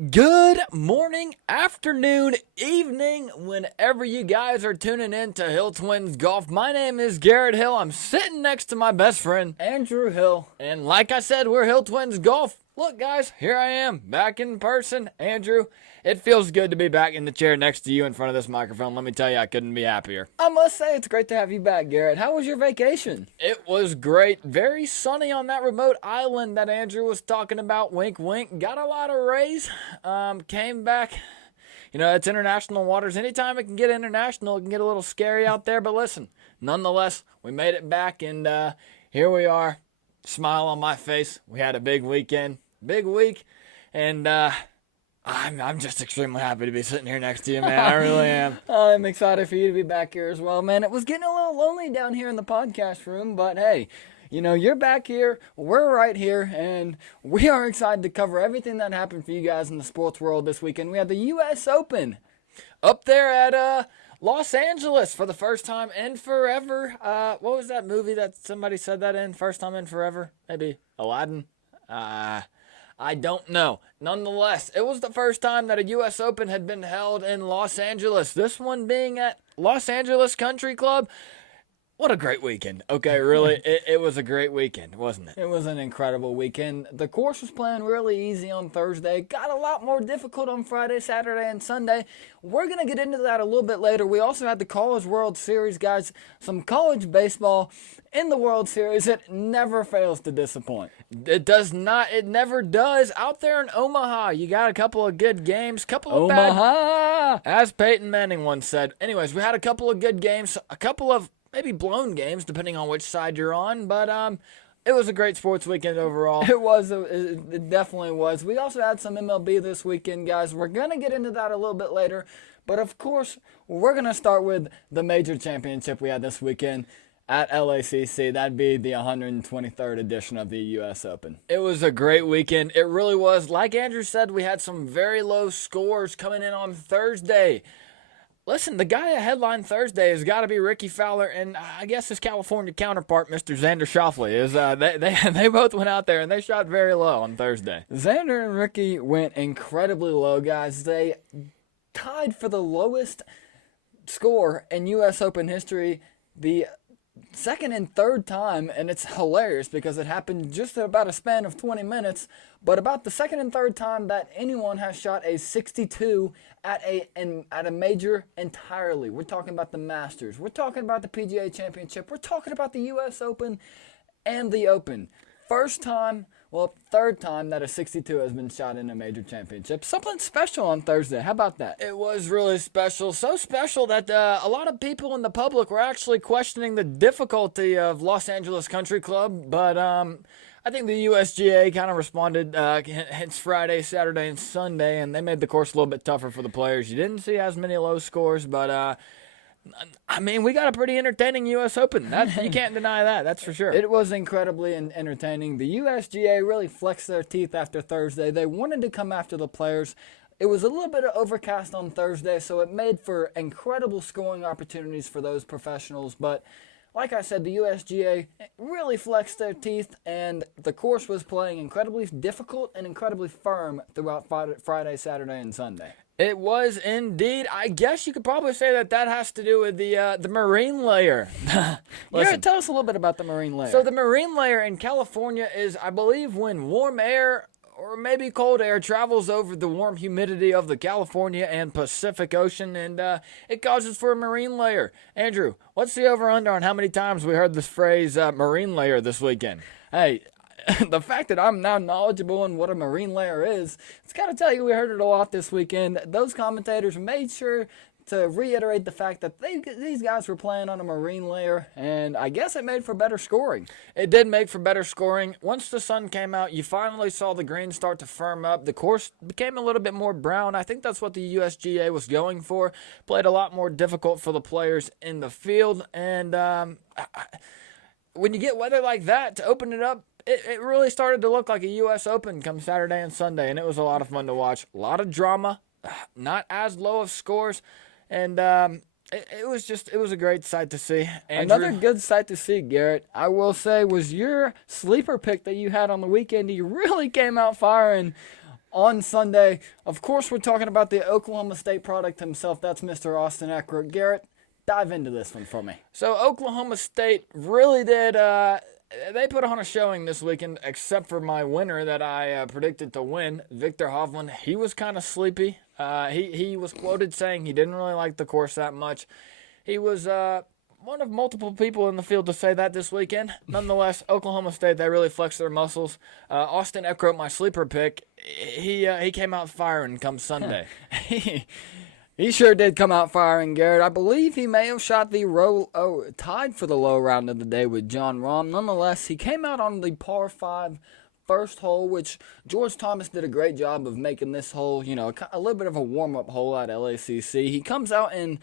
Good morning, afternoon, evening, whenever you guys are tuning in to HillTwinsGolf. My name is Garrett Hill. I'm sitting next to my best friend, Andrew Hill. And like I said, we're HillTwinsGolf. Look, guys, here I am, back in person. Andrew, it feels good to be back in the chair next to you in front of this microphone. Let me tell you, I couldn't be happier. I must say, it's great to have you back, Garrett. How was your vacation? It was great. Very sunny on that remote island that Andrew was talking about. Wink, wink. Got a lot of rays. Came back. You know, it's international waters. Anytime it can get international, it can get a little scary out there. But listen, nonetheless, we made it back, and here we are. Smile on my face. We had a big weekend, big week, and I'm just extremely happy to be sitting here next to you, man. I really am. I'm excited for you to be back here as well, man. It was getting a little lonely down here in the podcast room, but hey, you know, you're back here, we're right here, and we are excited to cover everything that happened for you guys in the sports world this weekend. We had the U.S. Open up there at Los Angeles for the first time in forever. What was that movie that somebody said that in? First time in forever? Maybe Aladdin? I don't know. Nonetheless, it was the first time that a U.S. Open had been held in Los Angeles. This one being at Los Angeles Country Club. What a great weekend. Okay, really, it was a great weekend, wasn't it? It was an incredible weekend. The course was playing really easy on Thursday. Got a lot more difficult on Friday, Saturday, and Sunday. We're going to get into that a little bit later. We also had the College World Series, guys. Some college baseball in the World Series. It never fails to disappoint. It does not. It never does. Out there in Omaha, you got a couple of good games. Couple of Omaha! As Peyton Manning once said. Anyways, we had a couple of good games. A couple of maybe blown games, depending on which side you're on. But it was a great sports weekend overall. It was. It definitely was. We also had some MLB this weekend, guys. We're going to get into that a little bit later. But, of course, we're going to start with the major championship we had this weekend at LACC. That'd be the 123rd edition of the U.S. Open. It was a great weekend. It really was. Like Andrew said, we had some very low scores coming in on Thursday. Listen, the guy that headlined Thursday has got to be Ricky Fowler, and I guess his California counterpart, Mr. Xander Schauffele, is they both went out there and they shot very low on Thursday. Xander and Ricky went incredibly low, guys. They tied for the lowest score in U.S. Open history the second and third time, and it's hilarious because it happened just about a span of 20 minutes, but about the second and third time that anyone has shot a 62 at a major entirely. We're talking about the Masters. We're talking about the PGA Championship. We're talking about the U.S. Open and the Open. Third time that a 62 has been shot in a major championship. Something special on Thursday. How about that? It was really special. So special that a lot of people in the public were actually questioning the difficulty of Los Angeles Country Club. But I think the USGA kind of responded, hence Friday, Saturday, and Sunday, and they made the course a little bit tougher for the players. You didn't see as many low scores, but I mean, we got a pretty entertaining U.S. Open. You can't deny that. That's for sure. It was incredibly entertaining. The USGA really flexed their teeth after Thursday. They wanted to come after the players. It was a little bit of overcast on Thursday, so it made for incredible scoring opportunities for those professionals. But like I said, the USGA really flexed their teeth, and the course was playing incredibly difficult and incredibly firm throughout Friday, Saturday, and Sunday. It was indeed. I guess you could probably say that has to do with the marine layer. Listen, tell us a little bit about the marine layer. So the marine layer in California is, I believe, when warm air or maybe cold air travels over the warm humidity of the California and Pacific Ocean, and it causes for a marine layer. Andrew, what's the over-under on how many times we heard this phrase marine layer this weekend? Hey, the fact that I'm now knowledgeable in what a marine layer is, it's got to tell you we heard it a lot this weekend. Those commentators made sure to reiterate the fact that these guys were playing on a marine layer, and I guess it made for better scoring. It did make for better scoring. Once the sun came out, you finally saw the greens start to firm up. The course became a little bit more brown. I think that's what the USGA was going for. Played a lot more difficult for the players in the field, and when you get weather like that to open it up, it really started to look like a U.S. Open come Saturday and Sunday, and it was a lot of fun to watch. A lot of drama, not as low of scores, and it was a great sight to see. Andrew. Another good sight to see, Garrett, I will say, was your sleeper pick that you had on the weekend. You really came out firing on Sunday. Of course, we're talking about the Oklahoma State product himself. That's Mr. Austin Eckler. Garrett, dive into this one for me. So Oklahoma State really did. They put on a showing this weekend, except for my winner that I predicted to win, Victor Hovland. He was kind of sleepy. He was quoted saying he didn't really like the course that much. He was one of multiple people in the field to say that this weekend. Nonetheless, Oklahoma State, they really flexed their muscles. Austin Eckler, my sleeper pick, he came out firing come Sunday. He sure did come out firing, Garrett. I believe he may have shot the tied for the low round of the day with John Rahm. Nonetheless, he came out on the par 5 first hole, which George Thomas did a great job of making this hole, a little bit of a warm-up hole at LACC. He comes out and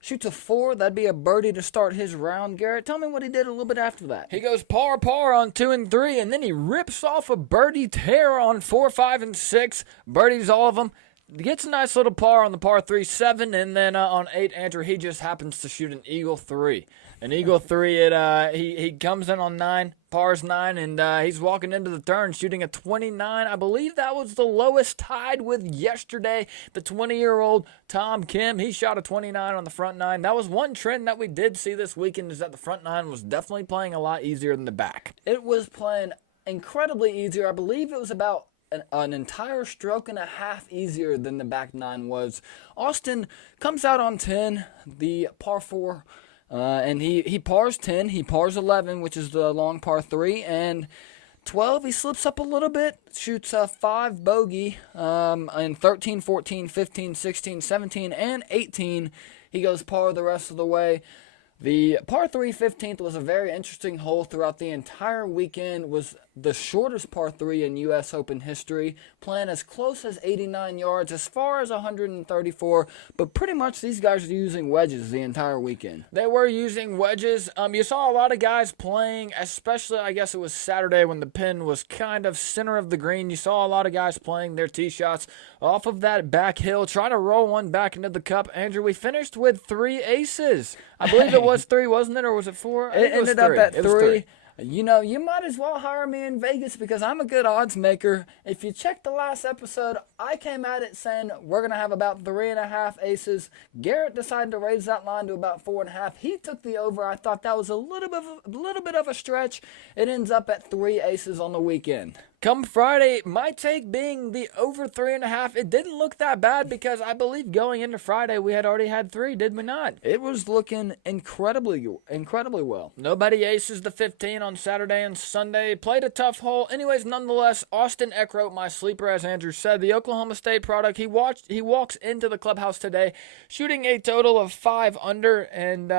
shoots a 4. That'd be a birdie to start his round. Garrett, tell me what he did a little bit after that. He goes par on 2 and 3, and then he rips off a birdie tear on 4, 5, and 6. Birdies all of them. Gets a nice little par on the par 3, 7, and then on 8, Andrew, he just happens to shoot an eagle 3. An eagle 3, he comes in on 9, pars 9, and he's walking into the turn shooting a 29. I believe that was the lowest, tied with yesterday. The 20-year-old Tom Kim, he shot a 29 on the front 9. That was one trend that we did see this weekend, is that the front 9 was definitely playing a lot easier than the back. It was playing incredibly easier. I believe it was about an entire stroke and a half easier than the back 9 was. Austin comes out on 10, the par 4, and he pars 10, he pars 11, which is the long par 3, and 12, he slips up a little bit, shoots a 5 bogey, and 13, 14, 15, 16, 17, and 18, he goes par the rest of the way. The par 3 15th was a very interesting hole throughout the entire weekend. Was the shortest par 3 in U.S. Open history, playing as close as 89 yards, as far as 134, but pretty much these guys are using wedges the entire weekend. They were using wedges. You saw a lot of guys playing, especially I guess it was Saturday when the pin was kind of center of the green. You saw a lot of guys playing their tee shots off of that back hill, trying to roll one back into the cup. Andrew, we finished with 3 aces. I believe it was 3, wasn't it, or was it 4? It ended up at 3. You might as well hire me in Vegas because I'm a good odds maker. If you check the last episode, I came at it saying we're going to have about 3.5 aces. Garrett decided to raise that line to about 4.5. He took the over. I thought that was a little bit of a stretch. It ends up at 3 aces on the weekend. Come Friday, my take being the over 3.5. It didn't look that bad because I believe going into Friday we had already had 3, did we not? It was looking incredibly well. Nobody aces the 15 on Saturday and Sunday. Played a tough hole. Anyways, nonetheless, Austin Eckler, my sleeper, as Andrew said, the Oklahoma State product. He walks into the clubhouse today, shooting a total of 5 under, and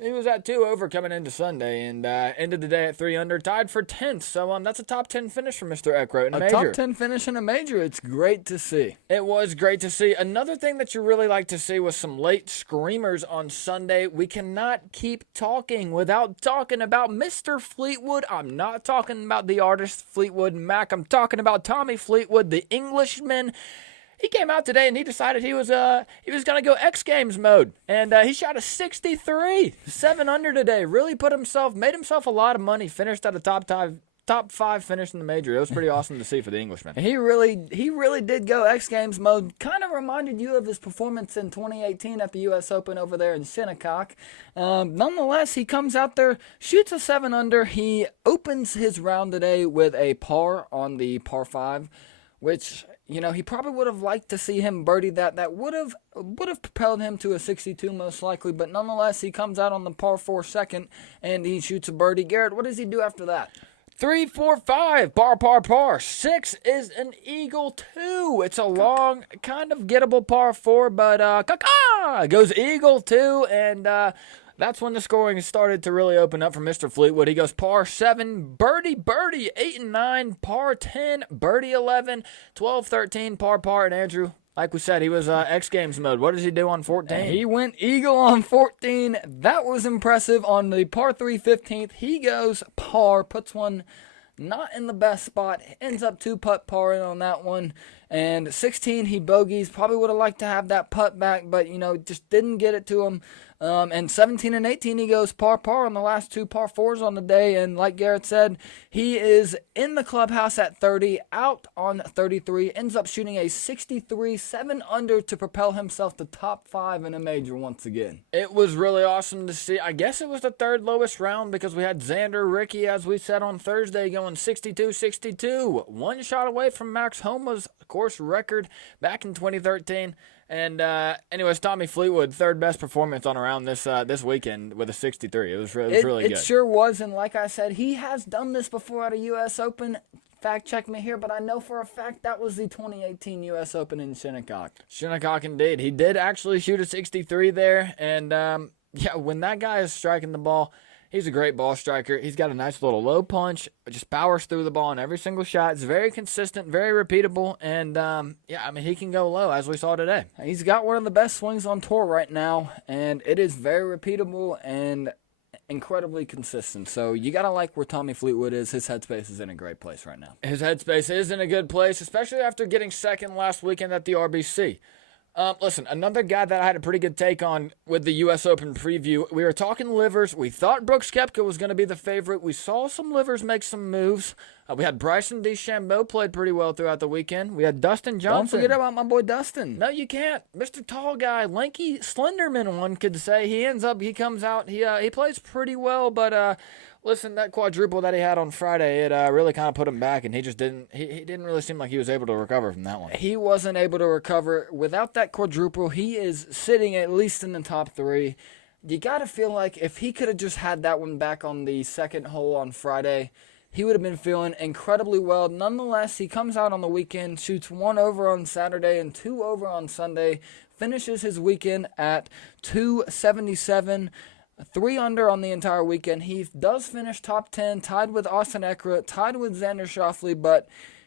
he was at 2 over coming into Sunday, and ended the day at 3 under, tied for 10th. So that's a top 10 finish for Mr. Eckler in a major. Top 10 finish in a major. It's great to see. It was great to see. Another thing that you really like to see was some late screamers on Sunday. We cannot keep talking without talking about Mr. Fleetwood. I'm not talking about the artist Fleetwood Mac. I'm talking about Tommy Fleetwood, the Englishman. He came out today and he decided he was going to go X Games mode, and he shot a 63, 7 under today. Really made himself a lot of money. Finished at a top 5 finish in the major. It was pretty awesome to see for the Englishman. He really did go X Games mode. Kind of reminded you of his performance in 2018 at the U.S. Open over there in Shinnecock. Nonetheless, he comes out there, shoots a 7 under. He opens his round today with a par on the par 5, which he probably would have liked to see him birdie that. That would have propelled him to a 62 most likely. But nonetheless, he comes out on the par 4 second and he shoots a birdie. Garrett, what does he do after that? 3, 4, 5, par. 6 is an eagle 2. It's a long, kind of gettable par 4, but goes eagle 2, and that's when the scoring started to really open up for Mr. Fleetwood. He goes par 7, birdie, 8 and 9, par 10, birdie 11, 12, 13, par, and Andrew, like we said, he was X Games mode. What does he do on 14? He went eagle on 14. That was impressive. On the par 3 15th, he goes par, puts one not in the best spot, ends up 2-putt parring on that one. And 16, he bogeys. Probably would have liked to have that putt back, but, just didn't get it to him. And 17 and 18, he goes par on the last two par fours on the day. And like Garrett said, he is in the clubhouse at 30, out on 33, ends up shooting a 63, 7 under to propel himself to top 5 in a major once again. It was really awesome to see. I guess it was the third lowest round because we had Xander Ricky, as we said on Thursday, going 62-62. One shot away from Max Homa's course record back in 2013. And anyways, Tommy Fleetwood, third best performance on a round this weekend with a 63. It was really good. It sure was, and like I said, he has done this before at a U.S. Open. Fact check me here, but I know for a fact that was the 2018 U.S. Open in Shinnecock. Shinnecock, indeed. He did actually shoot a 63 there, and when that guy is striking the ball, he's a great ball striker. He's got a nice little low punch, just powers through the ball in every single shot. It's very consistent, very repeatable, and he can go low, as we saw today. He's got one of the best swings on tour right now, and it is very repeatable and incredibly consistent. So you got to like where Tommy Fleetwood is. His headspace is in a great place right now. His headspace is in a good place, especially after getting second last weekend at the RBC. Listen, another guy that I had a pretty good take on with the U.S. Open preview, we were talking livers. We thought Brooks Koepka was going to be the favorite. We saw some livers make some moves. We had Bryson DeChambeau played pretty well throughout the weekend. We had Dustin Johnson. Don't forget about my boy Dustin. No, you can't. Mr. Tall Guy, lanky Slenderman, one could say. He comes out, he plays pretty well, but listen, that quadruple that he had on Friday, it really kind of put him back, and he just didn't really seem like he was able to recover from that one. He wasn't able to recover. Without that quadruple, he is sitting at least in the top 3. You got to feel like if he could have just had that one back on the second hole on Friday, he would have been feeling incredibly well. Nonetheless, he comes out on the weekend, shoots 1 over on Saturday and 2 over on Sunday, finishes his weekend at 277. 3 under on the entire weekend. He does finish top 10, tied with Austin Eckler, tied with Xander Schauffele, but,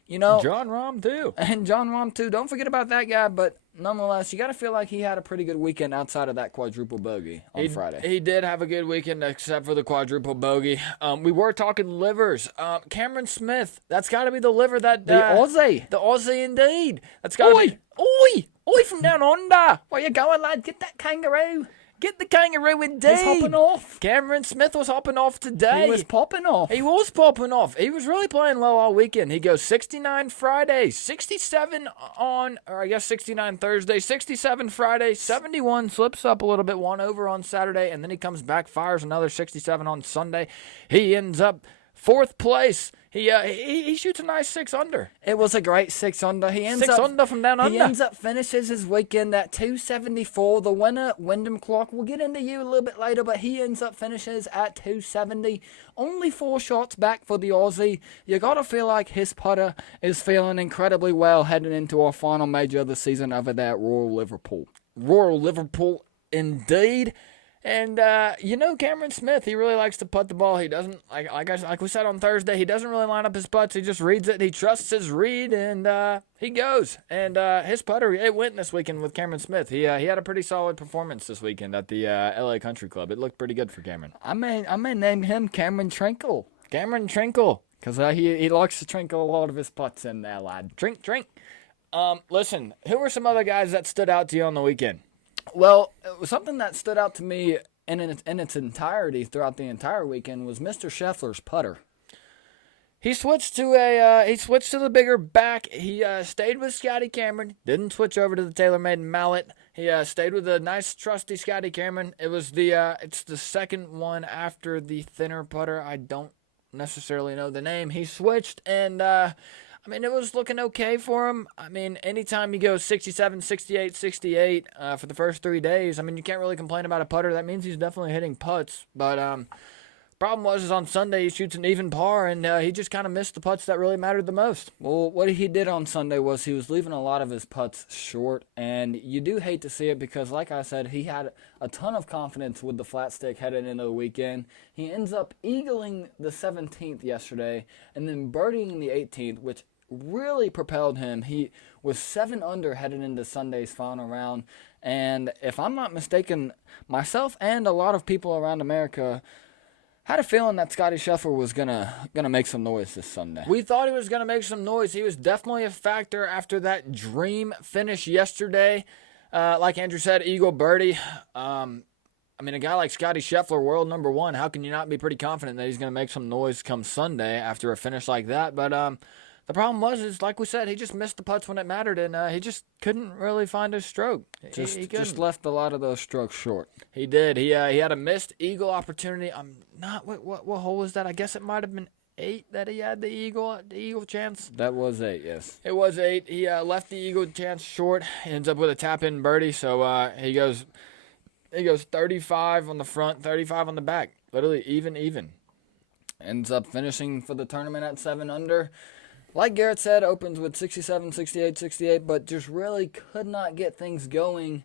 John Rahm, too. And John Rahm, too. Don't forget about that guy, but nonetheless, you got to feel like he had a pretty good weekend outside of that quadruple bogey on Friday. He did have a good weekend, except for the quadruple bogey. We were talking livers. Cameron Smith, that's got to be the liver that... The Aussie. The Aussie, indeed. That's got to be... Oi, from down under. Where you going, lad? Get that kangaroo. Get the kangaroo, indeed. He's hopping off. Cameron Smith was hopping off today. He was popping off. He was popping off. He was really playing well all weekend. He goes 69 Friday, 67 69 Thursday, 67 Friday, 71, slips up a little bit, 1 over on Saturday, and then he comes back, fires another 67 on Sunday. He ends up 4th place. He shoots a nice 6 under. It was a great 6 under. He ends 6 under from down under. He ends up finishes his weekend at 274. The winner, Wyndham Clark, we'll get into you a little bit later, but he ends up finishes at 270. Only 4 shots back for the Aussie. You got to feel like his putter is feeling incredibly well heading into our final major of the season over there at Royal Liverpool. Royal Liverpool, indeed. And, Cameron Smith, he really likes to putt the ball. He doesn't, like we said on Thursday, he doesn't really line up his putts. He just reads it. He trusts his read, and he goes. And his putter, it went this weekend with Cameron Smith. He had a pretty solid performance this weekend at the LA Country Club. It looked pretty good for Cameron. I may name him Cameron Trinkle. Cameron Trinkle. Because he likes to trinkle a lot of his putts in there, lad. Drink. Listen, who were some other guys that stood out to you on the weekend? Well, something that stood out to me in its entirety throughout the entire weekend was Mr. Scheffler's putter. He switched to the bigger back. He stayed with Scotty Cameron. Didn't switch over to the TaylorMade mallet. He stayed with a nice, trusty Scotty Cameron. It was it's the second one after the thinner putter. I don't necessarily know the name. He switched, and it was looking okay for him. Anytime you go 67, 68, 68 for the first 3 days, you can't really complain about a putter. That means he's definitely hitting putts. But problem was on Sunday he shoots an even par, and he just kind of missed the putts that really mattered the most. Well, what he did on Sunday was he was leaving a lot of his putts short, and you do hate to see it because, like I said, he had a ton of confidence with the flat stick headed into the weekend. He ends up eagling the 17th yesterday, and then birdieing the 18th, which really propelled him. He was 7 under headed into Sunday's final round, and if I'm not mistaken, myself and a lot of people around America Had a feeling that Scotty Scheffler was gonna make some noise this Sunday. We thought he was going to make some noise. He was definitely a factor after that dream finish yesterday. Like Andrew said, eagle birdie. I mean, a guy like Scotty Scheffler, world number one, how can you not be pretty confident that he's going to make some noise come Sunday after a finish like that? But the problem is, like we said, he just missed the putts when it mattered, and he just couldn't really find his stroke. He Just left a lot of those strokes short. He did. He had a missed eagle opportunity. I'm not. What hole was that? I guess it might have been 8 that he had the eagle chance. That was 8, yes. It was 8. He left the eagle chance short. He ends up with a tap in birdie. So he goes 35 on the front, 35 on the back. Literally even. Ends up finishing for the tournament at 7 under. Like Garrett said, opens with 67, 68, 68, but just really could not get things going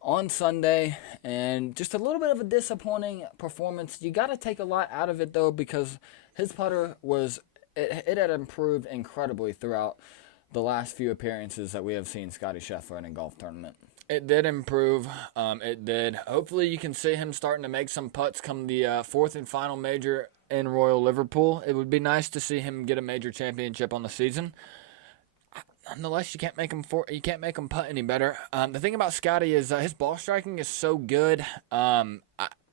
on Sunday. And just a little bit of a disappointing performance. You got to take a lot out of it, though, because his putter it had improved incredibly throughout the last few appearances that we have seen Scotty Scheffler in a golf tournament. It did improve. It did. Hopefully you can see him starting to make some putts come the fourth and final major in Royal Liverpool. It would be nice to see him get a major championship on the season. Nonetheless, you can't make him putt any better. The thing about Scotty is his ball striking is so good.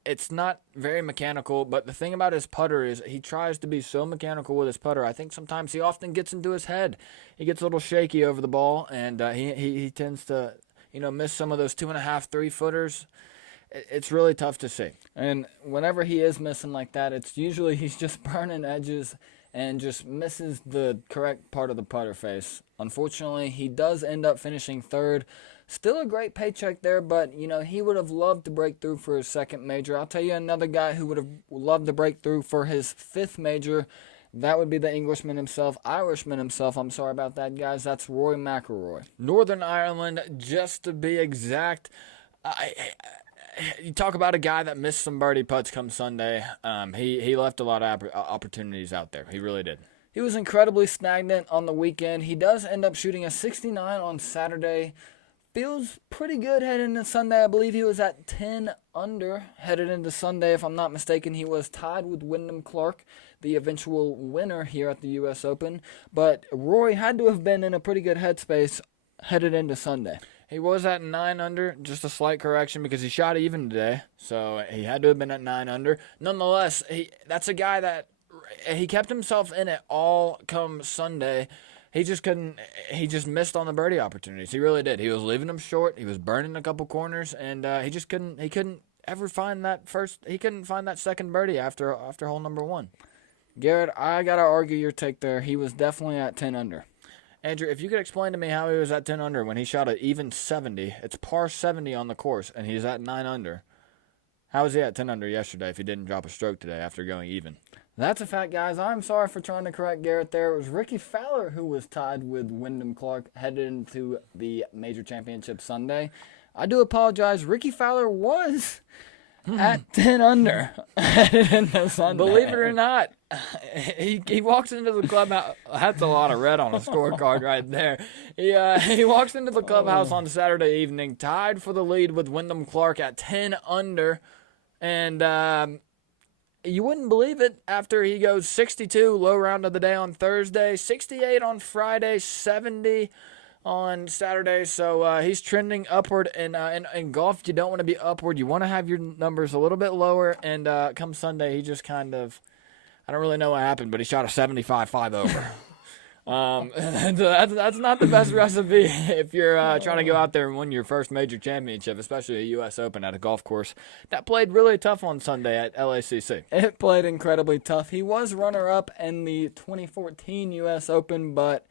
It's not very mechanical, but the thing about his putter is he tries to be so mechanical with his putter. I think sometimes he often gets into his head. He gets a little shaky over the ball, and he tends to miss some of those 2.5, 3 footers. It's really tough to see. And whenever he is missing like that, it's usually he's just burning edges and just misses the correct part of the putter face. Unfortunately, he does end up finishing 3rd. Still a great paycheck there, but, he would have loved to break through for his 2nd major. I'll tell you another guy who would have loved to break through for his 5th major. That would be the Irishman himself. I'm sorry about that, guys. That's Rory McIlroy. Northern Ireland, just to be exact. You talk about a guy that missed some birdie putts come Sunday. He left a lot of opportunities out there. He really did. He was incredibly stagnant on the weekend. He does end up shooting a 69 on Saturday. Feels pretty good heading into Sunday. I believe he was at 10 under headed into Sunday. If I'm not mistaken, he was tied with Wyndham Clark, the eventual winner here at the U.S. Open. But Rory had to have been in a pretty good headspace headed into Sunday. He was at 9 under, just a slight correction because he shot even today. So he had to have been at 9 under. Nonetheless, that's a guy that he kept himself in it all come Sunday. He just missed on the birdie opportunities. He really did. He was leaving them short. He was burning a couple corners, and he couldn't ever find that second birdie after hole number 1. Garrett, I got to argue your take there. He was definitely at 10 under. Andrew, if you could explain to me how he was at 10 under when he shot an even 70, it's par 70 on the course, and he's at 9 under. How was he at 10 under yesterday if he didn't drop a stroke today after going even? That's a fact, guys. I'm sorry for trying to correct Garrett there. It was Ricky Fowler who was tied with Wyndham Clark headed into the Major Championship Sunday. I do apologize. Ricky Fowler was at 10 under headed into Sunday. Believe it or not, he walks into the clubhouse. That's a lot of red on a scorecard right there. He walks into the clubhouse on Saturday evening, tied for the lead with Wyndham Clark at 10 under, and you wouldn't believe it after he goes 62, low round of the day on Thursday, 68 on Friday, 70 on Saturday. So he's trending upward. And in golf, you don't want to be upward. You want to have your numbers a little bit lower. And come Sunday, he just kind of, I don't really know what happened, but he shot a 75-5 over. That's not the best recipe if you're trying to go out there and win your first major championship, especially a U.S. Open at a golf course that played really tough on Sunday at LACC. It played incredibly tough. He was runner-up in the 2014 U.S. Open, but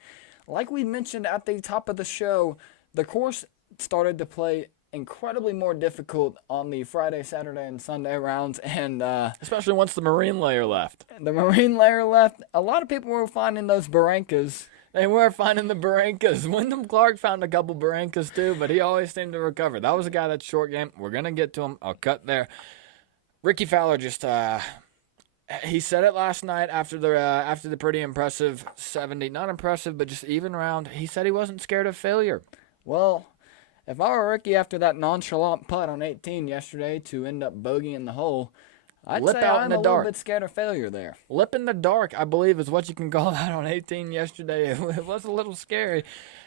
like we mentioned at the top of the show, the course started to play incredibly more difficult on the Friday, Saturday, and Sunday rounds, and especially once the marine layer left. The marine layer left. A lot of people were finding those barrancas. They were finding the barrancas. Wyndham Clark found a couple barrancas too, but he always seemed to recover. That was a guy that's short game. We're gonna get to him. I'll cut there. Ricky Fowler just he said it last night after the pretty impressive 70. Not impressive, but just even round. He said he wasn't scared of failure. Well, if I were Ricky after that nonchalant putt on 18 yesterday to end up bogeying the hole, I'd lip say out I'm in the a little dark. bit scared of failure there. Lip in the dark, I believe, is what you can call that on 18 yesterday. It was a little scary.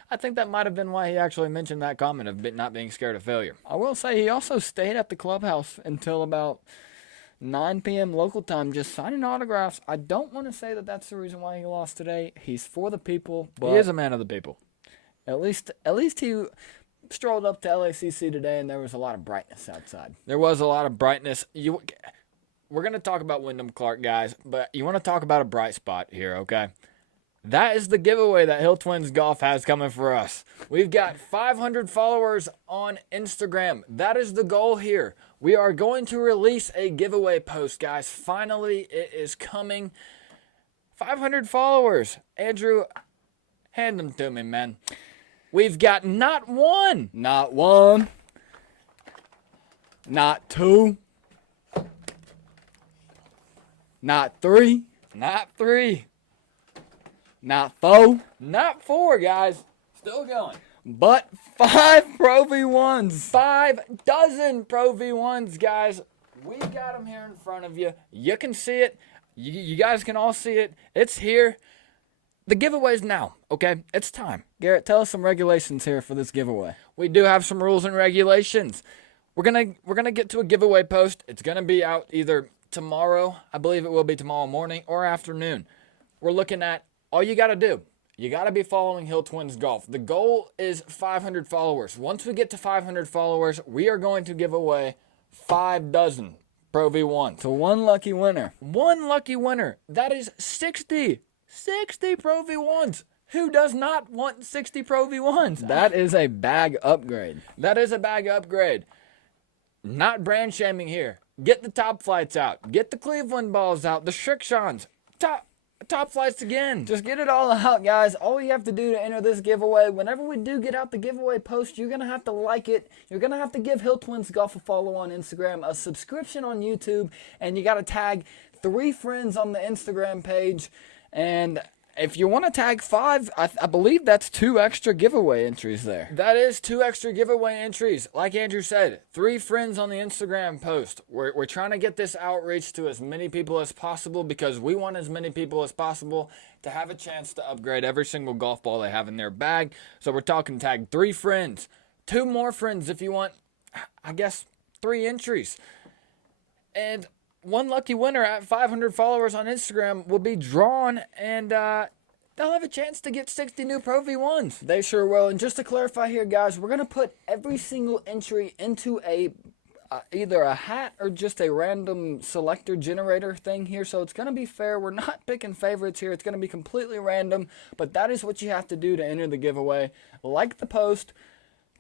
I think that might have been why he actually mentioned that comment of not being scared of failure. I will say he also stayed at the clubhouse until about 9 p.m. local time, just signing autographs. I don't want to say that that's the reason why he lost today. He's for the people, but He is a man of the people. at least he strolled up to LACC today, and there was a lot of brightness outside. There was a lot of brightness. We're going to talk about Wyndham Clark, guys, but you want to talk about a bright spot here, okay? That is the giveaway that HillTwinsGolf has coming for us. We've got 500 followers on Instagram. That is the goal here. We are going to release a giveaway post, guys. Finally, it is coming. 500 followers. Andrew, hand them to me, man. We've got not one. Not one. Not two. Not three. Not three. Not four. Not four, guys. Still going. But 5 Pro V1s. 5 dozen Pro V1s, guys. We got them here in front of you. You can see it. You guys can all see it. It's here. The giveaway's now, okay? It's time. Garrett, tell us some regulations here for this giveaway. We do have some rules and regulations. We're gonna get to a giveaway post. It's gonna be out either tomorrow, I believe it will be tomorrow morning, or afternoon. We're looking at all you gotta do. You gotta be following HillTwinsGolf. The goal is 500 followers. Once we get to 500 followers, we are going to give away 5 dozen Pro V1s. So one lucky winner. One lucky winner. That is 60 Pro V1s. Who does not want 60 Pro V1s? That is a bag upgrade. That is a bag upgrade. Not brand shaming here. Get the top flights out. Get the Cleveland balls out. The Strixons. Top flights again. Just get it all out, guys. All you have to do to enter this giveaway, whenever we do get out the giveaway post, you're going to have to like it. You're going to have to give HillTwinsGolf a follow on Instagram, a subscription on YouTube, and you got to tag 3 friends on the Instagram page. And if you want to tag 5, I believe that's 2 extra giveaway entries there. That is 2 extra giveaway entries. Like Andrew said, 3 friends on the Instagram post. We're trying to get this outreach to as many people as possible because we want as many people as possible to have a chance to upgrade every single golf ball they have in their bag. So we're talking tag 3 friends, 2 more friends if you want, I guess, 3 entries. And one lucky winner at 500 followers on Instagram will be drawn, and they'll have a chance to get 60 new Pro V1s. They sure will. And just to clarify here, guys, we're going to put every single entry into either a hat or just a random selector generator thing here. So it's going to be fair. We're not picking favorites here. It's going to be completely random. But that is what you have to do to enter the giveaway. Like the post.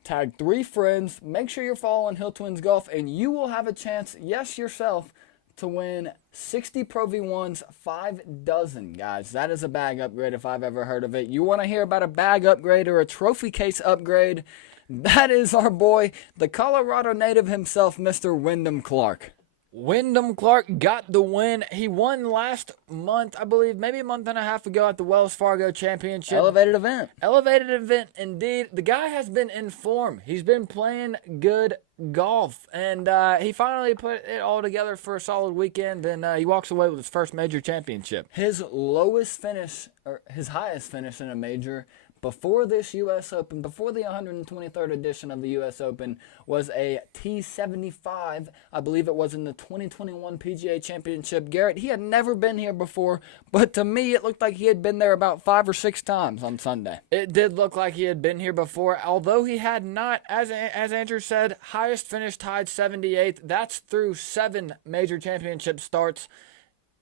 Tag 3 friends. Make sure you're following HillTwinsGolf, and you will have a chance, yes, yourself, to win 60 Pro V1s, 5 dozen, guys. That is a bag upgrade if I've ever heard of it. You want to hear about a bag upgrade or a trophy case upgrade? That is our boy, the Colorado native himself, Mr. Wyndham Clark. Wyndham Clark got the win. He won last month, I believe, maybe a month and a half ago at the Wells Fargo Championship. Elevated event. Elevated event, indeed. The guy has been in form. He's been playing good golf, and he finally put it all together for a solid weekend, and he walks away with his first major championship. His lowest finish, or his highest finish in a major before this U.S. Open, before the 123rd edition of the U.S. Open, was a T75. I believe it was in the 2021 PGA Championship. Garrett, he had never been here before, but to me it looked like he had been there about 5 or 6 times on Sunday. It did look like he had been here before, although he had not, as Andrew said, highest finish tied 78th. That's through 7 major championship starts.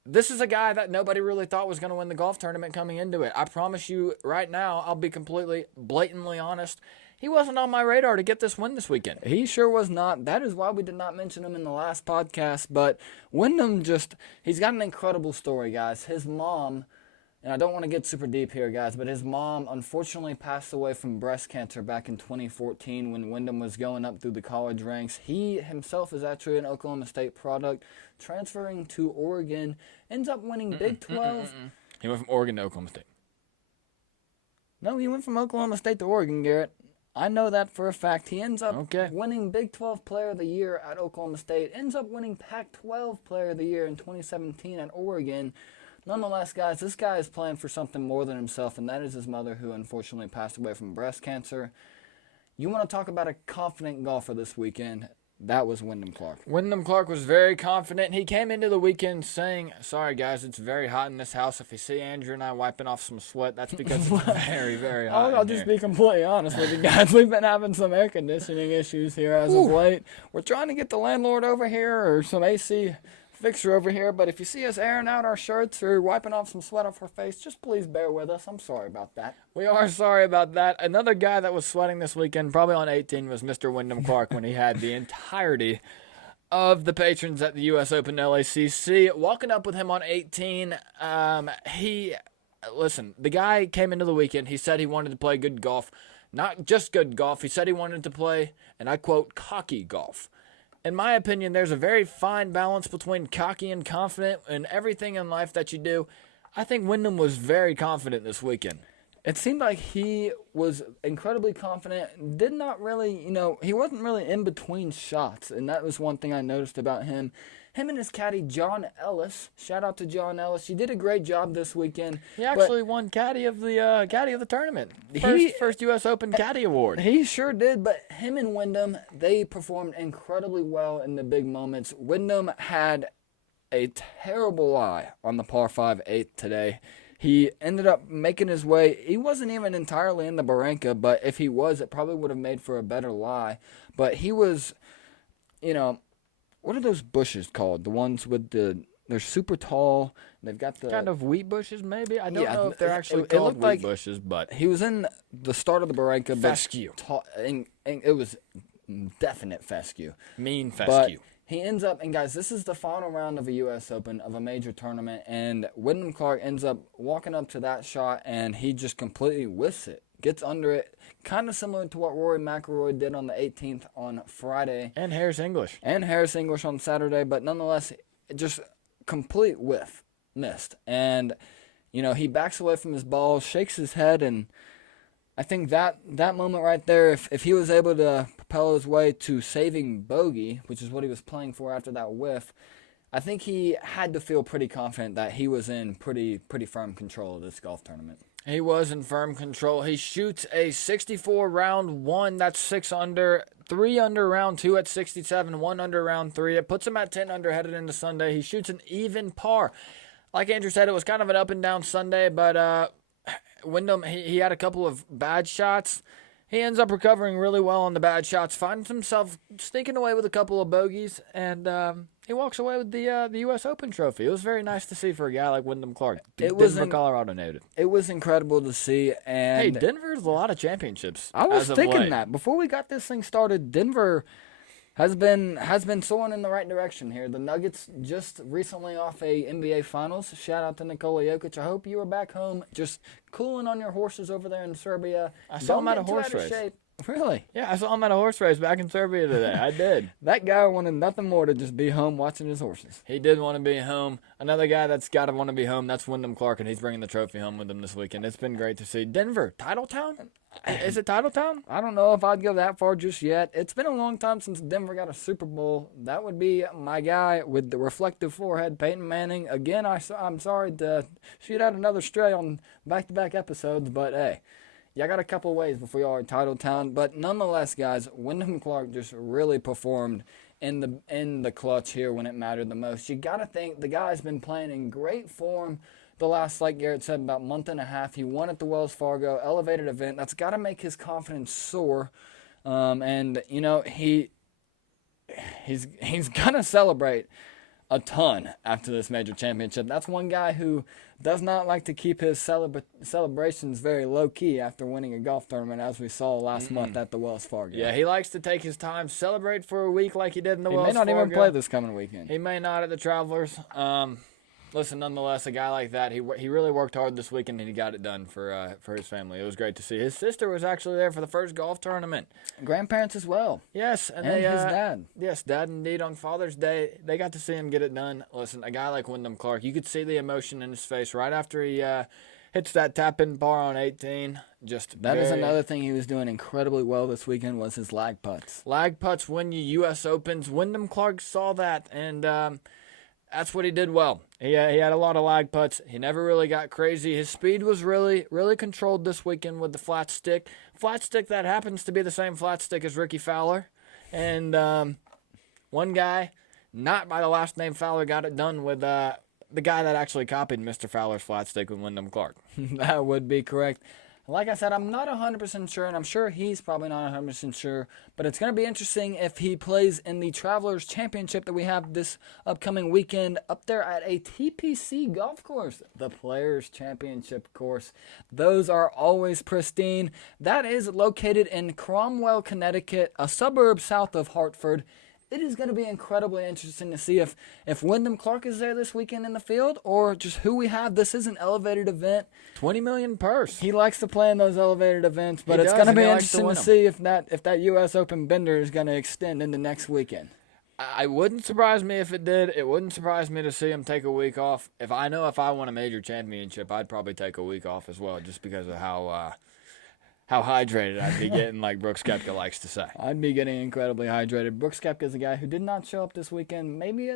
This is a guy that nobody really thought was going to win the golf tournament coming into it. I promise you right now, I'll be completely, blatantly honest. He wasn't on my radar to get this win this weekend. He sure was not. That is why we did not mention him in the last podcast. But Wyndham he's got an incredible story, guys. His mom, and I don't want to get super deep here, guys, but his mom unfortunately passed away from breast cancer back in 2014 when Wyndham was going up through the college ranks. He himself is actually an Oklahoma State product, transferring to Oregon, ends up winning Big 12. He went from Oregon to Oklahoma State. No, he went from Oklahoma State to Oregon, Garrett. I know that for a fact. He ends up Okay. winning Big 12 Player of the Year at Oklahoma State. Ends up winning Pac-12 Player of the Year in 2017 at Oregon. Nonetheless, guys, this guy is playing for something more than himself, and that is his mother, who unfortunately passed away from breast cancer. You want to talk about a confident golfer this weekend? That was Wyndham Clark. Wyndham Clark was very confident. He came into the weekend saying, "Sorry, guys, it's very hot in this house. If you see Andrew and I wiping off some sweat, that's because it's very, very hot I'll in just here." be completely honest with you guys. We've been having some air conditioning issues here as of late. We're trying to get the landlord over here or some AC fixer over here, but if you see us airing out our shirts or wiping off some sweat off our face, just please bear with us. I'm sorry about that. We are sorry about that. Another guy that was sweating this weekend, probably on 18, was Mr. Wyndham Clark when he had the entirety of the patrons at the U.S. Open LACC. Walking up with him on 18, listen, the guy came into the weekend. He said he wanted to play good golf. Not just good golf. He said he wanted to play, and I quote, cocky golf. In my opinion, there's a very fine balance between cocky and confident in everything in life that you do. I think Wyndham was very confident this weekend. It seemed like he was incredibly confident, did not really, he wasn't really in between shots, and that was one thing I noticed about him. Him and his caddy, John Ellis, shout out to John Ellis, he did a great job this weekend. He actually won caddy of the tournament. First U.S. Open caddy award. He sure did, but him and Wyndham, they performed incredibly well in the big moments. Wyndham had a terrible lie on the par 5 8th today. He ended up making his way. He wasn't even entirely in the Barranca, but if he was, it probably would have made for a better lie. But he was, what are those bushes called? The ones with they're super tall. They've got the kind of wheat bushes, maybe. I don't Yeah, know if they're actually it called looked wheat like bushes, but he was in the start of the Barranca. Fescue. And it was definite fescue. mean But fescue. he ends up, and guys, this is the final round of a U.S. Open, of a major tournament, and Wyndham Clark ends up walking up to that shot, and he just completely whiffs it, gets under it, kind of similar to what Rory McIlroy did on the 18th on Friday. And Harris English. And Harris English on Saturday, but nonetheless, just complete whiff, missed. And, he backs away from his ball, shakes his head, and I think that moment right there, if he was able to propel his way to saving bogey, which is what he was playing for after that whiff, I think he had to feel pretty confident that he was in pretty firm control of this golf tournament. He was in firm control. He shoots a 64 round 1, that's 6 under, 3 under round 2 at 67, 1 under round 3. It puts him at 10 under headed into Sunday. He shoots an even par. Like Andrew said, it was kind of an up and down Sunday, but Wyndham, he had a couple of bad shots. He ends up recovering really well on the bad shots, finds himself sneaking away with a couple of bogeys, and he walks away with the U.S. Open trophy. It was very nice to see for a guy like Wyndham Clark, Denver, Colorado native. It was incredible to see. And Hey, Denver's a lot of championships. I was as of thinking late. that before we got this thing started. Denver has been soaring in the right direction here. The Nuggets just recently off a NBA Finals. Shout out to Nikola Jokic. I hope you were back home just cooling on your horses over there in Serbia. I saw him at a Don't get too horse out of race. shape. Really? Yeah, I saw him at a horse race back in Serbia today. I did. That guy wanted nothing more to just be home watching his horses. He did want to be home. Another guy that's got to want to be home, that's Wyndham Clark, and he's bringing the trophy home with him this weekend. It's been great to see. Denver, Title Town? Is it Title Town? I don't know if I'd go that far just yet. It's been a long time since Denver got a Super Bowl. That would be my guy with the reflective forehead, Peyton Manning. Again, I'm sorry to shoot out another stray on back-to-back episodes, but hey, y'all got a couple of ways before y'all are Title Town. But nonetheless, guys, Wyndham Clark just really performed in the clutch here when it mattered the most. You got to think the guy's been playing in great form the last, like Garrett said, about month and a half. He won at the Wells Fargo elevated event. That's got to make his confidence soar. And he's gonna celebrate a ton after this major championship. That's one guy who does not like to keep his celebrations very low key after winning a golf tournament, as we saw last month at the Wells Fargo. Yeah, he likes to take his time, celebrate for a week like he did in the Wells He may not Fargo. even play this coming weekend. He may not at the Travelers. Listen, nonetheless, a guy like that, he really worked hard this weekend and he got it done for his family. It was great to see. His sister was actually there for the first golf tournament. Grandparents as well. Yes, And his dad. Yes, dad indeed. On Father's Day, they got to see him get it done. Listen, a guy like Wyndham Clark, you could see the emotion in his face right after hits that tap-in par on 18. That is another thing he was doing incredibly well this weekend was his lag putts. Lag putts win you U.S. Opens. Wyndham Clark saw that, and that's what he did well. He had a lot of lag putts. He never really got crazy. His speed was really, really controlled this weekend with the flat stick. Flat stick that happens to be the same flat stick as Ricky Fowler. And one guy, not by the last name Fowler, got it done with the guy that actually copied Mr. Fowler's flat stick with Wyndham Clark. That would be correct. Like I said, I'm not 100% sure, and I'm sure he's probably not 100% sure, but it's going to be interesting if he plays in the Travelers Championship that we have this upcoming weekend up there at a TPC golf course, the Players Championship course. Those are always pristine. That is located in Cromwell, Connecticut, a suburb south of Hartford. It is going to be incredibly interesting to see if Wyndham Clark is there this weekend in the field or just who we have. This is an elevated event. $20 million purse. He likes to play in those elevated events, but it's going to be interesting to see if that U.S. Open bender is going to extend into next weekend. I wouldn't surprise me if it did. It wouldn't surprise me to see him take a week off. If I won a major championship, I'd probably take a week off as well, just because of how hydrated I'd be getting, like Brooks Koepka likes to say. I'd be getting incredibly hydrated. Brooks Koepka is a guy who did not show up this weekend. Maybe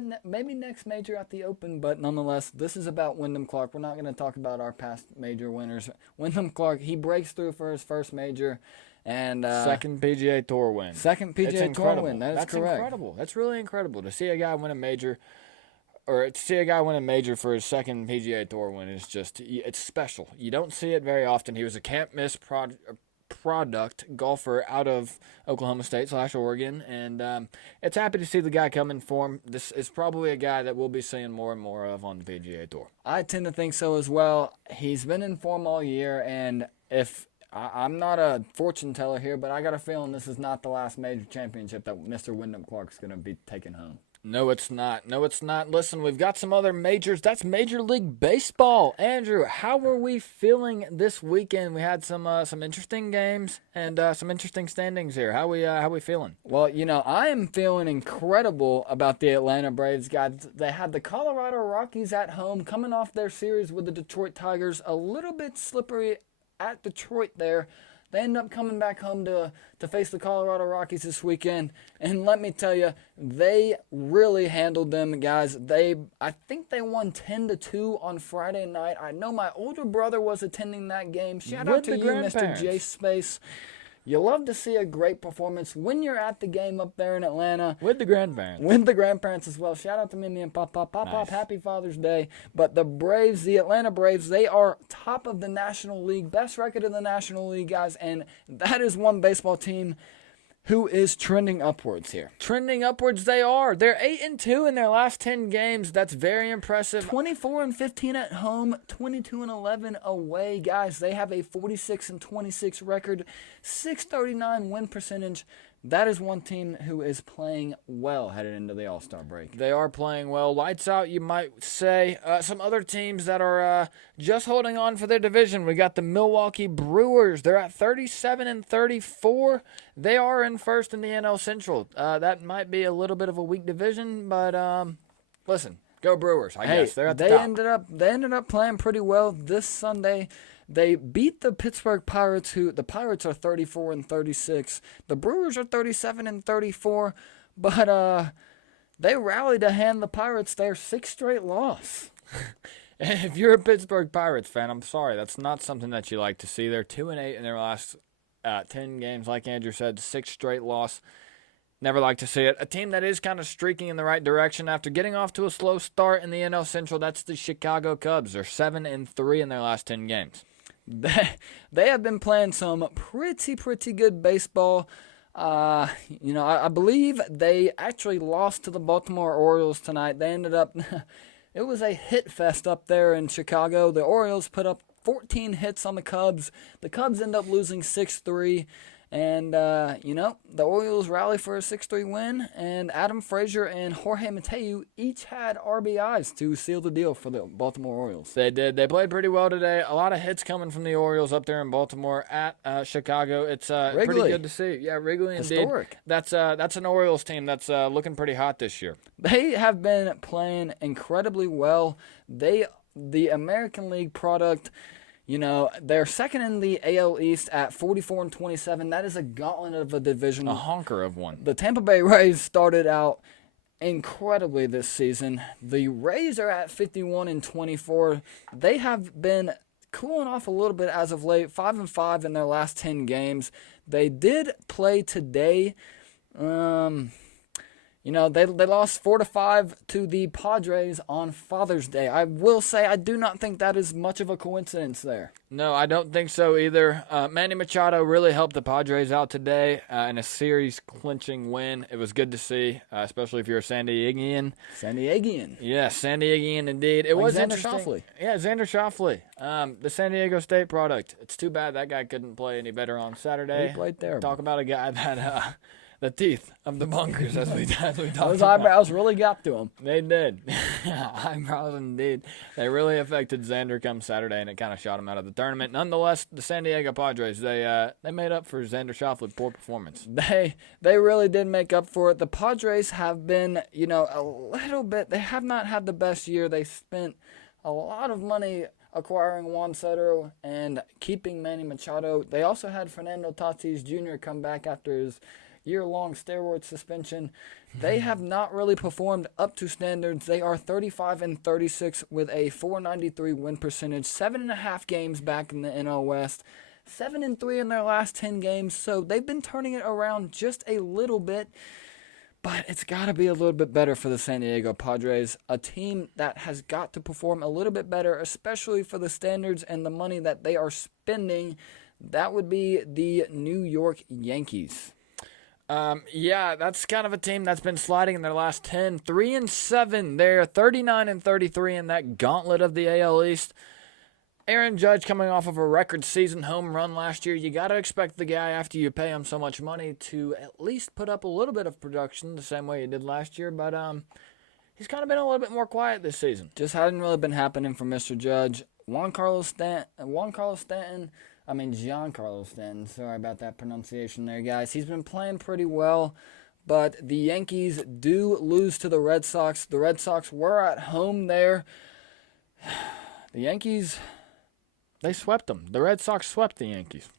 next major at the Open, but nonetheless, this is about Wyndham Clark. We're not going to talk about our past major winners. Wyndham Clark, he breaks through for his first major. And second PGA Tour win. Second PGA Tour win. That's correct. That's incredible. That's really incredible. To see a guy win a major, or to see a guy win a major for his second PGA Tour win is just, it's special. You don't see it very often. He was a can't-miss product golfer out of Oklahoma State / Oregon, and it's happy to see the guy come in form. This is probably a guy that we'll be seeing more and more of on the PGA Tour. I tend to think so as well. He's been in form all year, and I'm not a fortune teller here, but I got a feeling this is not the last major championship that Mr. Wyndham Clark's going to be taking home. No, it's not. No, it's not. Listen, we've got some other majors. That's Major League Baseball. Andrew, how were we feeling this weekend? We had some interesting games and some interesting standings here. How we feeling? Well, I am feeling incredible about the Atlanta Braves, guys. They had the Colorado Rockies at home coming off their series with the Detroit Tigers. A little bit slippery at Detroit there. They end up coming back home to face the Colorado Rockies this weekend. And let me tell you, they really handled them, guys. I think they won 10-2 on Friday night. I know my older brother was attending that game. Shout out to you, Mr. J Space. You love to see a great performance when you're at the game up there in Atlanta. With the grandparents. With the grandparents as well. Shout out to Mimi and Pop. Nice. Happy Father's Day. But the Braves, the Atlanta Braves, they are top of the National League. Best record in the National League, guys. And that is one baseball team who is trending upwards here. Trending upwards they are. They're 8-2 in their last 10 games. That's very impressive. 24-15 at home, 22-11 away. Guys, they have a 46-26 record, .639 win percentage. That is one team who is playing well headed into the All-Star break. They are playing well. Lights out, you might say. Some other teams that are just holding on for their division. We got the Milwaukee Brewers. They're at 37-34. They are in first in the NL Central. That might be a little bit of a weak division, but listen, go Brewers. I guess they're at the top. They ended up playing pretty well this Sunday. They beat the Pittsburgh Pirates, the Pirates are 34-36. The Brewers are 37-34, but they rallied to hand the Pirates their sixth straight loss. If you're a Pittsburgh Pirates fan, I'm sorry, that's not something that you like to see. They're 2-8 in their last 10 games, like Andrew said, sixth straight loss. Never like to see it. A team that is kind of streaking in the right direction after getting off to a slow start in the NL Central, that's the Chicago Cubs. They're 7-3 in their last 10 games. They have been playing some pretty good baseball. I believe they actually lost to the Baltimore Orioles tonight. They ended up, it was a hit fest up there in Chicago. The Orioles put up 14 hits on the Cubs. The Cubs end up losing 6-3. And, the Orioles rally for a 6-3 win, and Adam Frazier and Jorge Mateo each had RBIs to seal the deal for the Baltimore Orioles. They did. They played pretty well today. A lot of hits coming from the Orioles up there in Baltimore at Chicago. It's pretty good to see. Yeah, Wrigley indeed. Historic. That's an Orioles team that's looking pretty hot this year. They have been playing incredibly well. The American League product, You know, they're second in the AL East at 44-27. That is a gauntlet of a division. A honker of one. The Tampa Bay Rays started out incredibly this season. The Rays are at 51-24. They have been cooling off a little bit as of late, 5-5 in their last 10 games. They did play today. You know, they lost 4-5 to the Padres on Father's Day. I will say I do not think that is much of a coincidence there. No, I don't think so either. Manny Machado really helped the Padres out today in a series-clinching win. It was good to see, especially if you're a San Diegian. San Diegian. Yeah, San Diegian indeed. It Like was Xander interesting. Schauffele. Yeah, Xander Schauffele, the San Diego State product. It's too bad that guy couldn't play any better on Saturday. He played terrible. Talk about a guy that the teeth of the bunkers, as we talked Those about. eyebrows really got to him. They did. Eyebrows indeed. They really affected Xander come Saturday, and it kind of shot him out of the tournament. Nonetheless, the San Diego Padres, they made up for Xander Schauffele's poor performance. They really did make up for it. The Padres have been, you know, a little bit. They have not had the best year. They spent a lot of money acquiring Juan Soto and keeping Manny Machado. They also had Fernando Tatis Jr. come back after his year-long steroid suspension. They have not really performed up to standards. They are 35-36 with a .493 win percentage, 7.5 games back in the NL West, 7-3 in their last 10 games. So they've been turning it around just a little bit, but it's got to be a little bit better for the San Diego Padres, a team that has got to perform a little bit better, especially for the standards and the money that they are spending. That would be the New York Yankees. Yeah, that's kind of a team that's been sliding in their last 10, 3-7. They're 39-33 in that gauntlet of the AL East. Aaron Judge coming off of a record season home run last year. You got to expect the guy, after you pay him so much money, to at least put up a little bit of production the same way he did last year. But he's kind of been a little bit more quiet this season. Just hadn't really been happening for Mr. Judge. Giancarlo Stanton, sorry about that pronunciation there, guys. He's been playing pretty well, but the Yankees do lose to the Red Sox. The Red Sox were at home there. The Yankees, They swept them. The Red Sox swept the Yankees.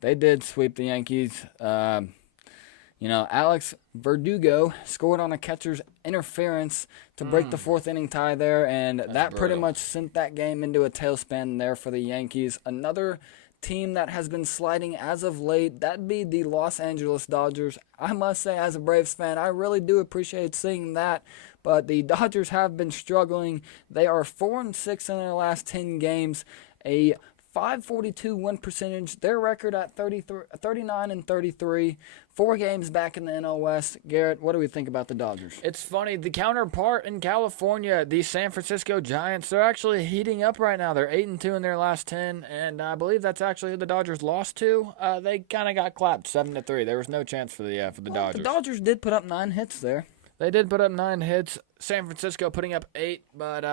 they did sweep the Yankees. You know, Alex Verdugo scored on a catcher's interference to break the fourth inning tie there, and that pretty much sent that game into a tailspin there for the Yankees. Another team that has been sliding as of late, that'd be the Los Angeles Dodgers. I must say, as a Braves fan, I really do appreciate seeing that, but the Dodgers have been struggling. They are 4-6 in their last 10 games, a .542 win percentage. Their record at 39-33, 4 games back in the NL West. Garrett, what do we think about the Dodgers? It's funny, the counterpart in California, the San Francisco Giants, they're actually heating up right now. They're 8-2 in their last 10, and I believe that's actually who the Dodgers lost to. They kind of got clapped 7-3. There was no chance for the Dodgers. The Dodgers did put up 9 hits there. They did put up 9 hits. San Francisco putting up 8, but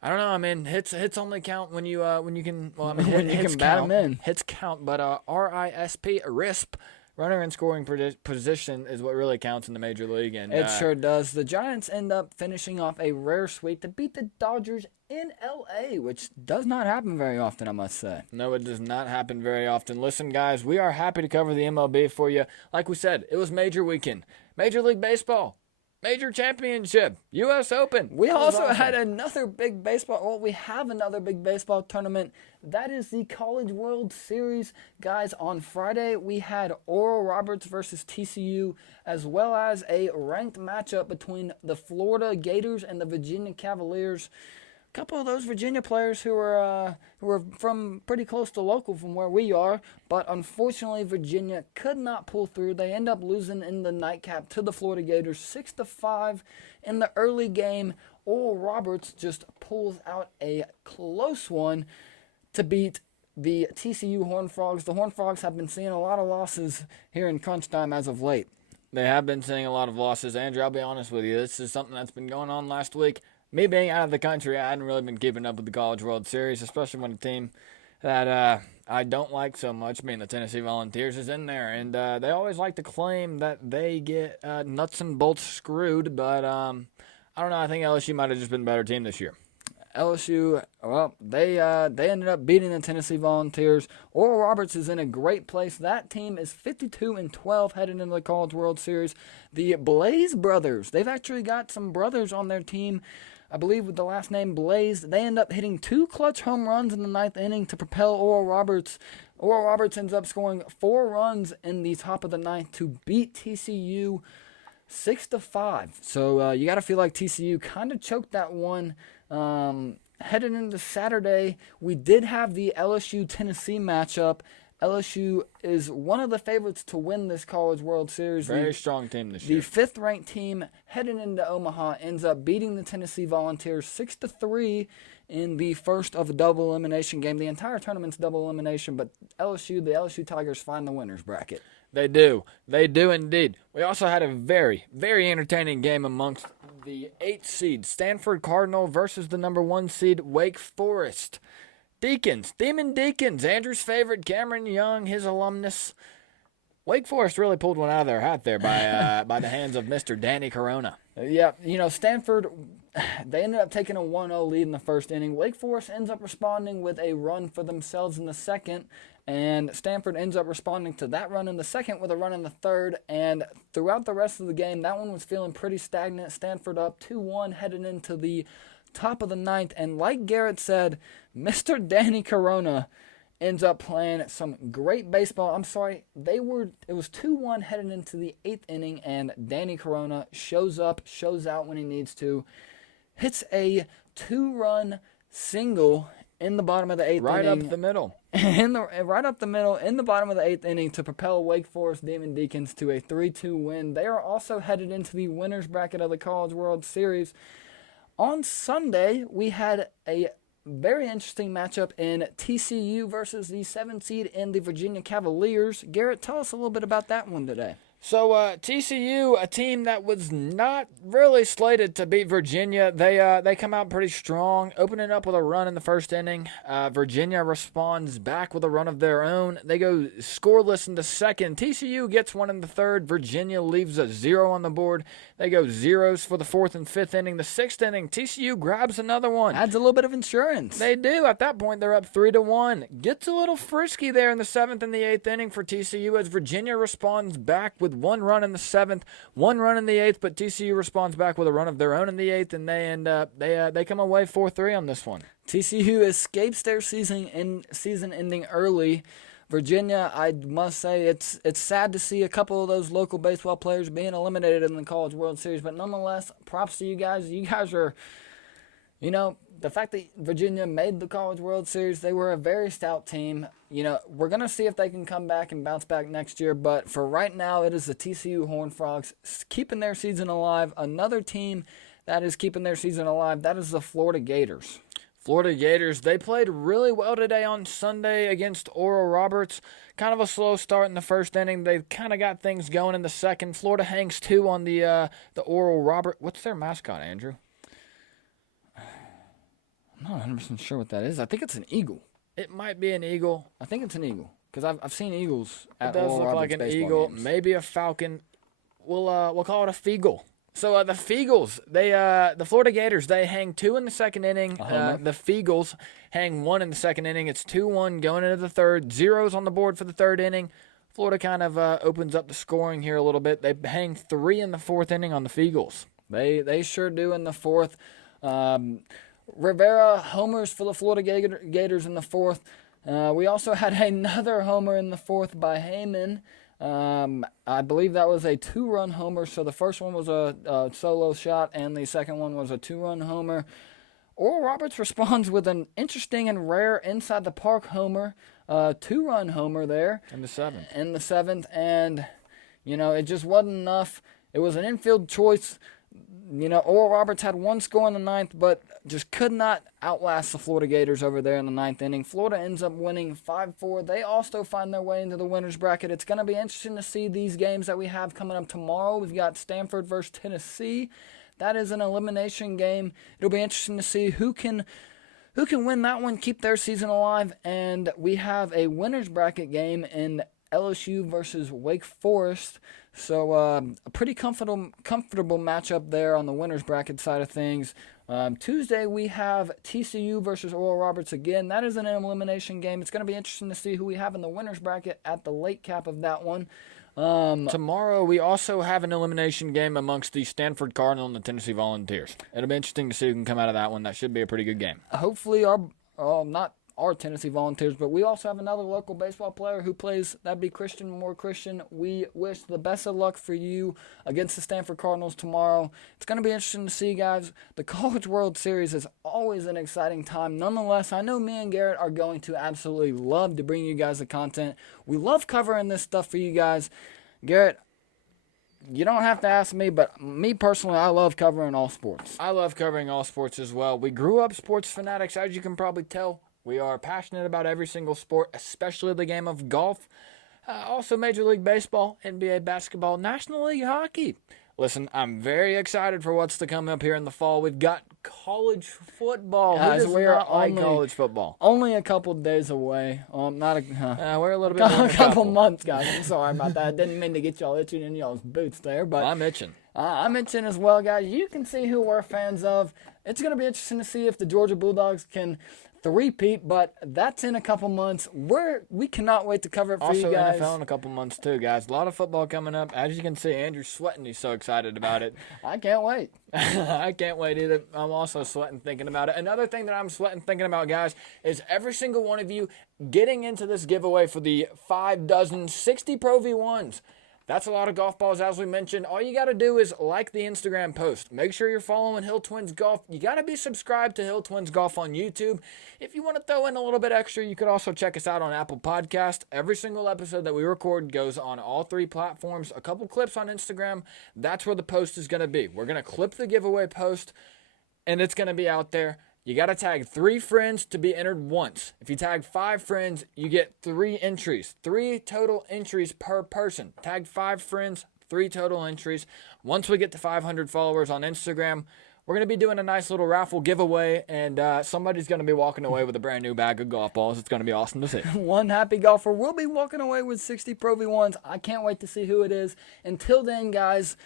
I don't know. I mean, hits only count when you can. Well, I mean, When you hits can bat count. 'em in. Hits count, but RISP, runner in scoring position, is what really counts in the major league. And It sure does. The Giants end up finishing off a rare sweep to beat the Dodgers in LA, which does not happen very often, I must say. No, it does not happen very often. Listen, guys, we are happy to cover the MLB for you. Like we said, it was major weekend. Major League Baseball. Major championship, U.S. Open. We That was also awesome. had another big baseball. Well, we have another big baseball tournament. That is the College World Series. Guys, on Friday, we had Oral Roberts versus TCU, as well as a ranked matchup between the Florida Gators and the Virginia Cavaliers. A couple of those Virginia players who were from pretty close to local from where we are, but unfortunately Virginia could not pull through. They end up losing in the nightcap to the Florida Gators 6-5 in the early game. Oral Roberts just pulls out a close one to beat the TCU Horned Frogs. The Horned Frogs have been seeing a lot of losses here in crunch time as of late. They have been seeing a lot of losses. Andrew, I'll be honest with you. This is something that's been going on last week. Me being out of the country, I hadn't really been keeping up with the College World Series, especially when a team that I don't like so much, being the Tennessee Volunteers, is in there. And they always like to claim that they get nuts and bolts screwed, but I don't know. I think LSU might have just been a better team this year. LSU, well, they ended up beating the Tennessee Volunteers. Oral Roberts is in a great place. That team is 52-12 heading into the College World Series. The Blaze brothers, they've actually got some brothers on their team. I believe with the last name Blaze, they end up hitting 2 clutch home runs in the 9th inning to propel Oral Roberts. Oral Roberts ends up scoring 4 runs in the top of the 9th to beat TCU 6-5. So you got to feel like TCU kind of choked that one. Headed into Saturday, we did have the LSU-Tennessee matchup. LSU is one of the favorites to win this College World Series. Very strong team this year. The 5th-ranked team heading into Omaha ends up beating the Tennessee Volunteers 6-3 in the first of a double elimination game. The entire tournament's double elimination, but the LSU Tigers find the winners bracket. They do. They do indeed. We also had a very, very entertaining game amongst the 8th seed Stanford Cardinal versus the number 1 seed Wake Forest. Demon Deacons, Andrew's favorite, Cameron Young, his alumnus. Wake Forest really pulled one out of their hat there by the hands of Mr. Danny Corona. Yeah, Stanford, they ended up taking a 1-0 lead in the first inning. Wake Forest ends up responding with a run for themselves in the second, and Stanford ends up responding to that run in the second with a run in the third, and throughout the rest of the game, that one was feeling pretty stagnant. Stanford up 2-1 heading into the top of the 9th, and like Garrett said, Mr. Danny Corona ends up playing some great baseball. It was 2-1 heading into the 8th inning, and Danny Corona shows out when he needs to, hits a 2-run single in the bottom of the 8th inning. Right up the middle. Right up the middle in the bottom of the 8th inning to propel Wake Forest Demon Deacons to a 3-2 win. They are also headed into the winners bracket of the College World Series. On Sunday, we had a very interesting matchup in TCU versus the 7th seed in the Virginia Cavaliers. Garrett, tell us a little bit about that one today. So TCU, a team that was not really slated to beat Virginia, they come out pretty strong, opening up with a run in the first inning. Virginia responds back with a run of their own. They go scoreless in the second. TCU gets one in the third. Virginia leaves a 0 on the board. They go zeros for the 4th and 5th inning. The 6th inning, TCU grabs another one. Adds a little bit of insurance. They do. At that point, they're up 3-1. Gets a little frisky there in the 7th and the 8th inning for TCU as Virginia responds back with 1 run in the 7th, 1 run in the 8th, but TCU responds back with a run of their own in the 8th, and they come away 4-3 on this one. TCU escapes their season ending early. Virginia, I must say, it's sad to see a couple of those local baseball players being eliminated in the College World Series, but nonetheless, props to you guys. You guys are, the fact that Virginia made the College World Series, they were a very stout team. We're going to see if they can come back and bounce back next year, but for right now, it is the TCU Horned Frogs keeping their season alive. Another team that is keeping their season alive, that is the Florida Gators. Florida Gators, they played really well today on Sunday against Oral Roberts. Kind of a slow start in the first inning. They kind of got things going in the second. Florida hangs 2 on the Oral Robert. What's their mascot, Andrew? I'm not 100% sure what that is. I think it's an eagle. It might be an eagle. I think it's an eagle because I've seen eagles at It does Oral look Roberts like an baseball eagle, games. maybe a falcon. We'll call it a feagle. So the Feagles, the Florida Gators, they hang 2 in the second inning. The Feagles hang 1 in the second inning. It's 2-1 going into the third. Zeros on the board for the third inning. Florida kind of opens up the scoring here a little bit. They hang 3 in the 4th inning on the Feagles. They sure do in the 4th. Rivera homers for the Florida Gators in the 4th. We also had another homer in the 4th by Heyman. I believe that was a 2-run homer. So the first one was a solo shot, and the second one was a 2-run homer. Oral Roberts responds with an interesting and rare inside the park homer, 2-run homer there In the 7th. in the 7th, and it just wasn't enough. It was an infield choice. Oral Roberts had 1 score in the 9th, but just could not outlast the Florida Gators over there in the 9th inning. Florida ends up winning 5-4. They also find their way into the winner's bracket. It's going to be interesting to see these games that we have coming up tomorrow. We've got Stanford versus Tennessee. That is an elimination game. It'll be interesting to see who can win that one, keep their season alive. And we have a winner's bracket game in LSU versus Wake Forest. So a pretty comfortable matchup there on the winner's bracket side of things. Tuesday, we have TCU versus Oral Roberts again. That is an elimination game. It's going to be interesting to see who we have in the winner's bracket at the late cap of that one. Tomorrow, we also have an elimination game amongst the Stanford Cardinal and the Tennessee Volunteers. It'll be interesting to see who can come out of that one. That should be a pretty good game. Hopefully, not our Tennessee Volunteers, but we also have another local baseball player who plays. That'd be Christian Moore. Christian, we wish the best of luck for you against the Stanford Cardinals tomorrow. It's going to be interesting to see, guys. The College World Series is always an exciting time. Nonetheless, I know me and Garrett are going to absolutely love to bring you guys the content. We love covering this stuff for you guys. Garrett, you don't have to ask me, but me personally, I love covering all sports. I love covering all sports as well. We grew up sports fanatics, as you can probably tell. We are passionate about every single sport, especially the game of golf. Also Major League Baseball, NBA basketball, National League hockey. Listen, I'm very excited for what's to come up here in the fall. We've got college football. Guys, Who does not like college football? Only a couple days away. We're a little bit more a couple months, guys. I'm sorry about that. I didn't mean to get y'all itching in y'all's boots there, but I'm itching. I'm itching as well, guys. You can see who we're fans of. It's going to be interesting to see if the Georgia Bulldogs can three-peat, but that's in a couple months. We cannot wait to cover it for you guys. Also NFL in a couple months too, guys. A lot of football coming up. As you can see, Andrew's sweating. He's so excited about it. I can't wait. I can't wait either. I'm also sweating thinking about it. Another thing that I'm sweating thinking about, guys, is every single one of you getting into this giveaway for the 60 Pro V1s. That's a lot of golf balls, as we mentioned. All you got to do is like the Instagram post. Make sure you're following HillTwinsGolf. You got to be subscribed to HillTwinsGolf on YouTube. If you want to throw in a little bit extra, you could also check us out on Apple Podcast. Every single episode that we record goes on all 3 platforms. A couple clips on Instagram. That's where the post is going to be. We're going to clip the giveaway post, and it's going to be out there. You got to tag 3 friends to be entered once. If you tag 5 friends, you get 3 entries. 3 total entries per person. Tag 5 friends, 3 total entries. Once we get to 500 followers on Instagram, we're going to be doing a nice little raffle giveaway, and somebody's going to be walking away with a brand new bag of golf balls. It's going to be awesome to see. One happy golfer will be walking away with 60 Pro V1s. I can't wait to see who it is. Until then, guys,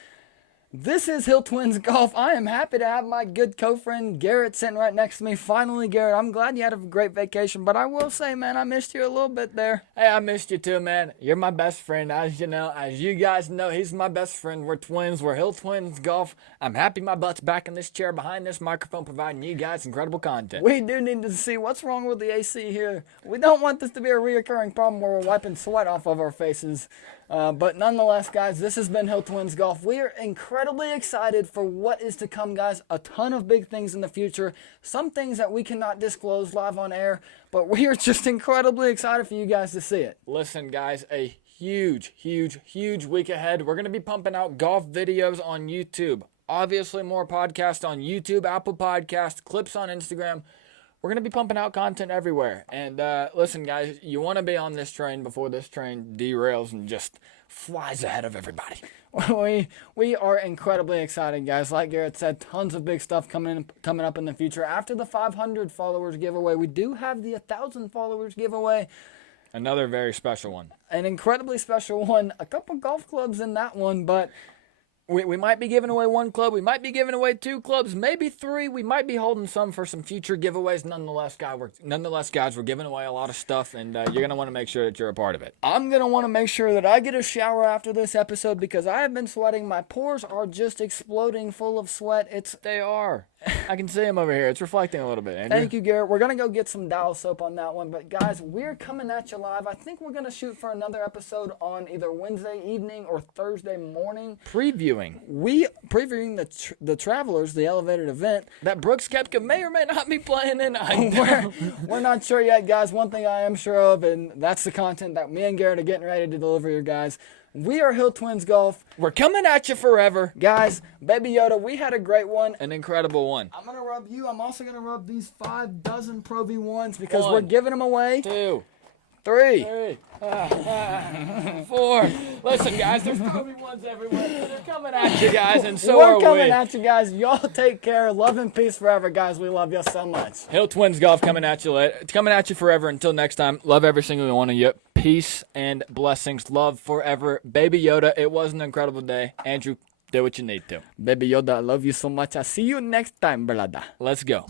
this is HillTwinsGolf. I am happy to have my good co-friend Garrett sitting right next to me. Finally, Garrett, I'm glad you had a great vacation, but I will say, man, I missed you a little bit there. Hey, I missed you too, man. You're my best friend. As you guys know, he's my best friend. We're twins. We're HillTwinsGolf. I'm happy my butt's back in this chair behind this microphone, providing you guys incredible content. We do need to see what's wrong with the AC here. We don't want this to be a reoccurring problem where we're wiping sweat off of our faces. But nonetheless, guys, this has been HillTwinsGolf. We are incredibly excited for what is to come, guys. A ton of big things in the future. Some things that we cannot disclose live on air, but we are just incredibly excited for you guys to see it. Listen, guys, a huge week ahead. We're going to be pumping out golf videos on YouTube. Obviously, more podcasts on YouTube, Apple Podcasts, clips on Instagram. We're going to be pumping out content everywhere. And listen, guys, you want to be on this train before this train derails and just flies ahead of everybody. We are incredibly excited, guys. Like Garrett said, tons of big stuff coming up in the future. After the 500 followers giveaway, we do have the 1,000 followers giveaway. Another very special one. An incredibly special one. A couple golf clubs in that one, but we might be giving away 1 club. We might be giving away 2 clubs, maybe 3. We might be holding some for some future giveaways. Nonetheless, guys, we're giving away a lot of stuff, and you're going to want to make sure that you're a part of it. I'm going to want to make sure that I get a shower after this episode because I have been sweating. My pores are just exploding full of sweat. They are. I can see them over here. It's reflecting a little bit, Andrew. Thank you, Garrett. We're going to go get some Dial soap on that one. But, guys, we're coming at you live. I think we're going to shoot for another episode on either Wednesday evening or Thursday morning. Previewing the Travelers, the elevated event. That Brooks Koepka may or may not be playing in. We're not sure yet, guys. One thing I am sure of, and that's the content that me and Garrett are getting ready to deliver you guys. We are HillTwinsGolf. We're coming at you forever. Guys, Baby Yoda, we had a great one. An incredible one. I'm going to rub you. I'm also going to rub these 5 Pro V1s because we're giving them away. 2, 3, 4. Listen, guys, there's Pro V1s everywhere. They're coming at you, guys, and so we're are we. We're coming at you, guys. Y'all take care. Love and peace forever, guys. We love you so much. HillTwinsGolf coming at you forever. Until next time, love every single one of you. Peace and blessings. Love forever. Baby Yoda, it was an incredible day. Andrew, Do what you need to. Baby Yoda, I love you so much. I'll see you next time, brother. Let's go.